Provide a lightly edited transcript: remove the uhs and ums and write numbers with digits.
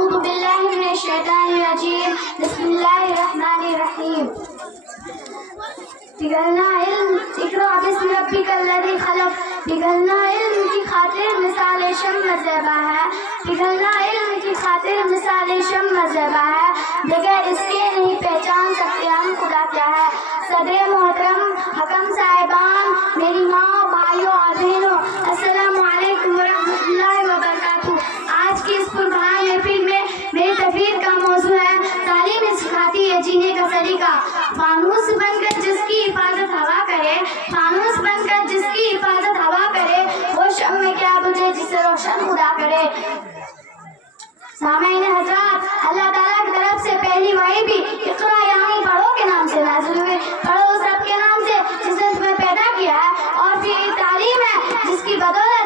أعوذ بالله من الشيطان الرجيم بسم الله الرحمن الرحيم پگھلنا علم اقرأ باسم ربک الذی خلق پگھلنا علم کی خاطر مثال شمع زیبا ہے پگھلنا علم کی خاطر مثال شمع زیبا ہے بغیر اس کے نہیں پہچان سکتے ہم خدا کیا ہے صدر محترم حکم صاحبان میری ماں بھائیوں اور بہنوں السلام علیکم ورحمۃ اللہ وبرکاتہ آج کی اس پربھار محفل میں میری تقریر کا موضوع ہے تعلیم سکھاتی ہے جینے کا سلیقہ فانوس بن کر جس کی حفاظت ہوا کرے فانوس بن کر جس کی حفاظت ہوا کرے وہ شمع میں کیا بجھے جسے روشن خدا کرے سامعین حضرات اللہ تعالیٰ کی طرف سے پہلی وحی بھی اقرا یعنی پڑھو کے نام سے نازل ہوئی پڑھو اس رب کے نام سے جس نے تمہیں پیدا کیا ہے اور پھر تعلیم ہے جس کی بدولت